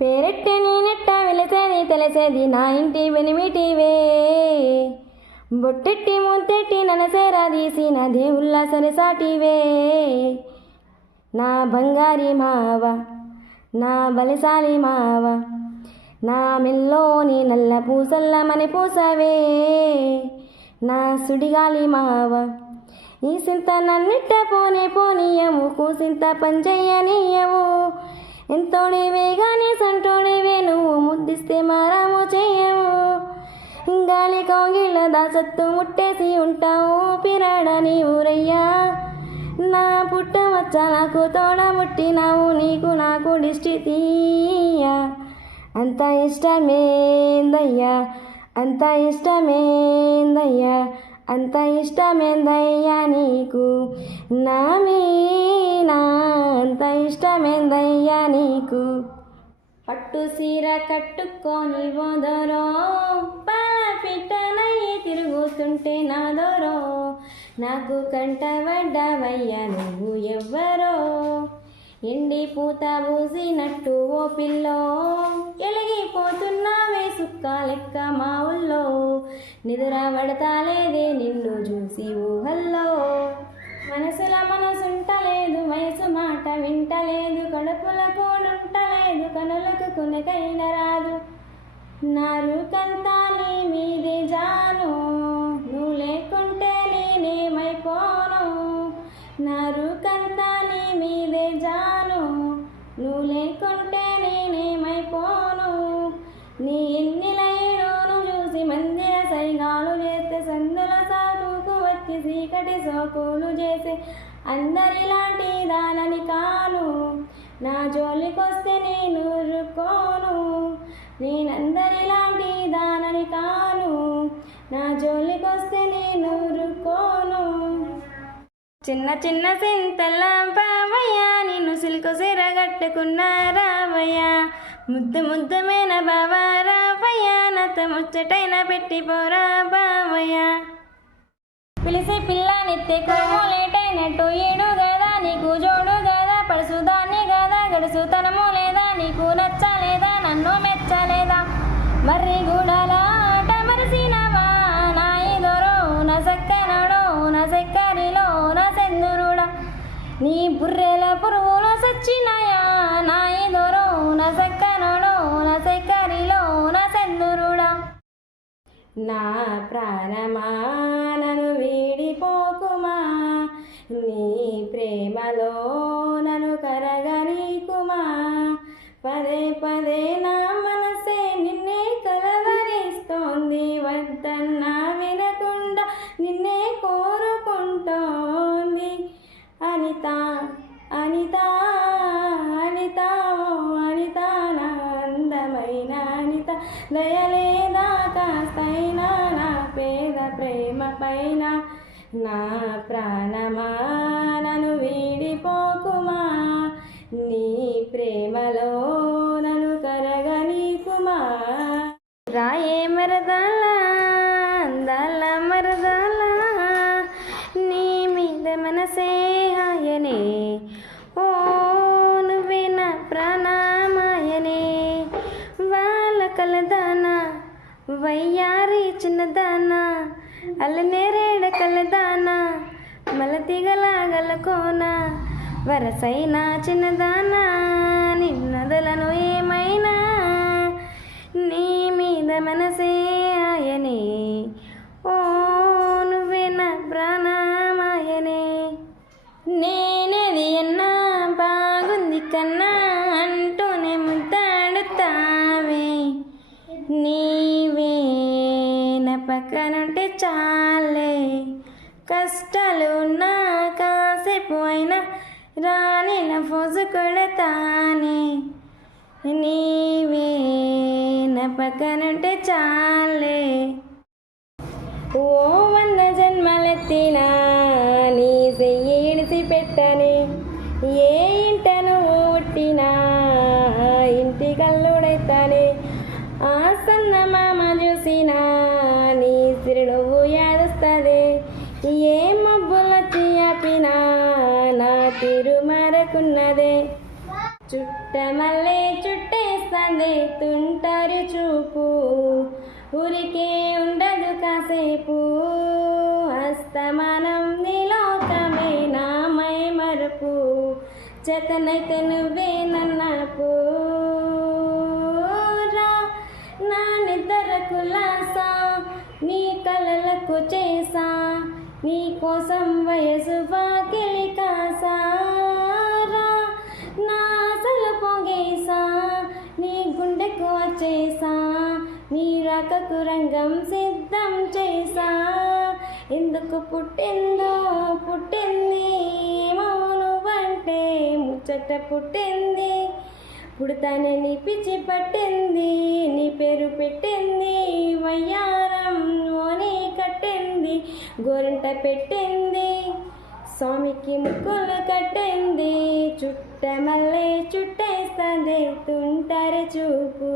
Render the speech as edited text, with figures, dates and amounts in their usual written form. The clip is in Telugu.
పేరెట్టే నేనెట్ట వెలిసేది తెలిసేది నా ఇంటి వెనిమిటివే. బొట్టెట్టి ముంతెట్టి ననసేరా తీసిన దేవుళ్ళ సరిసాటివే. నా బంగారి మావ, నా బలిసాలి మావ, నా మెల్లోని నల్ల పూసల్ల మని పూసవే. నా సుడిగాలి మావ, ఈ సింత నన్నిట్ట పోనీయము, కూసింత పంచయ్యనీయవు. ఎంతోడివే గాని సంటోడివే నువ్వు, ముద్దిస్తే మారాము చేయము. గాలి కౌగిళ్ళ దాసత్తు ముట్టేసి ఉంటావు పిరాడ నీ ఊరయ్యా. నా పుట్టమచ్చ నాకు తోడ ముట్టినావు, నీకు నాకు దిష్టి తీయ. అంత ఇష్టమేందయ్యా, అంత ఇష్టమేందయ్యా, అంత ఇష్టమేందయ్యా నీకు నా మీనా, అంత ఇష్టమేందయ్యా నీకు. పట్టు సీర కట్టుకొని పోదరో, పాల పిట్టనయ్యి తిరుగుతుంటే నాదోరో. నాకు కంటబడ్డవయ్యా నువ్వు ఎవ్వరో. ఎండి పూత పూసినట్టు ఓ పిల్లో, ఎలిగిపోతున్నావే సుక్క లెక్క మా ఊళ్ళో. నిద్ర పడతాలేదే నిన్ను చూసి ఊహల్లో. మనసుల మనసుంటలేదు, వయసు మాట వింటలేదు, కడుపుల కోడుంటలేదు, కనులకు కునకైన రాదు. నారుకంతా నీ మీదే జాను, నువ్వు లేకుంటే నేనేమైపోను. నారుకంతా నీ మీదే జాను, నువ్వు లేకుంటే నేనేమైపోను. నీ ఎన్ని లైనోను చూసి మందిర సైగాలు చేస్తే, సందుల సాటుకు వచ్చి చీకటి సోకులు చేసే అందరిలాంటి దానని కాను. నా జోలికొస్తే నేను ఊరుకోను, నేనందరిలాంటి దానని కాను. నా జోలికొస్తే నేను ఊరుకోను. చిన్న చిన్న సింతల్ల బావయ్య, నిన్ను సిల్కు సీర కట్టుకున్నారావయ్య. ముద్దు ముద్దుమైన బావా రావయ్య, నాతో ముచ్చటైన పెట్టిపోరా బావయ్య. పిలిసి పిల్లనెత్తే కోమో లేటైనట్టు, ఏడు గదా నీకు జోడు గదా, పడుసుదాన్ని గదా గడుసుతనము లేదా, నీకు నచ్చలేదా నన్ను మెచ్చలేదా. మర్రి గూడలా ఆట మరిసినవా నా ఎదురో, నా సక్కనడో నా సక్కరిలో నా సెందురుడా. నీ బుర్రెల పురుగులు సచ్చినాయా నా ఎదురో, నా సక్కనడో నా సక్కరిలో నా సెందురుడా. నా ప్రాణమా నన్ను వీడిపోకుమా, నీ ప్రేమలో నన్ను కరగనీకుమా. పదే పదే నా మనసే నిన్నే కలవరిస్తోంది, వద్దన్నా వినకుండా నిన్నే కోరుకుంటోంది. అనిత అనిత అనిత ఓ అనిత, నా అందమైన అనిత, దయలేదా కాస్తైనా నా పేద ప్రేమ పైన. నా ప్రాణమా నన్ను వీడిపోకుమా, నీ ప్రేమలో నన్ను కరగనీకుమా. రాయే మరదాల అందాల మరదాల, నీ మీద మనసే హాయనే, ఓ నువ్వే నా ప్రాణమాయనే. వాళ్ళ కలదానా వయ్యారి చిన్నదానా, అల్లనేరేడ కలదానా మలతిగలాగలకోన. వరసైనా చిన్నదానా నిన్నదలను ఏమైనా, నీ మీద మనసే ఆయనే, ఓ నువ్వే నా ప్రాణమాయనే. నేనేది అన్నా బాగుంది కన్నా అంటూనే ముద్దాడుతావే. నీవే నా పక్కనుంటే చాలే, కష్టాలు ఉన్నా కాసేపు అయినా రాని నా ఫోజు కొడతానే. నీవే నా పక్కనుంటే చాలే. ఓ 100 జన్మలెత్తినా నీ చెయ్యి ఇడిసి పెట్టనే, ఏ ఇంట నువ్వు పుట్టినా ఇంటి కల్లుడైతానే. ఆ సన్న మామ చూసినా నీ సిరుడువు యాదొస్తదే, ఏ మబ్బులొచ్చి ఆపినా నా తీరు మరకున్నదే. చుట్టమల్లే చుట్టేస్తాంది చేస్తాందే తుంటారి చూపు ఊరికే ఉండదు కాసేపు అస్తమానం నీలోకమే నామై మరపు చేతనైతే నువ్వే నన్నపు నా నిద్ర కులాసా నీ కలలకు చేసా నీ కోసం వయసు వాకిలి కాసారా నా ఆశలు పొగేసా నీ గుండెకు వచ్చేసా నీ రాకకు రంగం సిద్ధం చేసా ఎందుకు పుట్టిందో పుట్టింది మౌను అంటే ముచ్చట పుట్టింది పుడతానని పిచ్చి పట్టింది నీ పేరు పెట్టింది వయ్యారం ఓని కట్టింది గోరింట పెట్టింది స్వామికి ముక్కులు కట్టింది చుట్ట మల్లె చుట్టేస్తుంది తుంటారి చూపు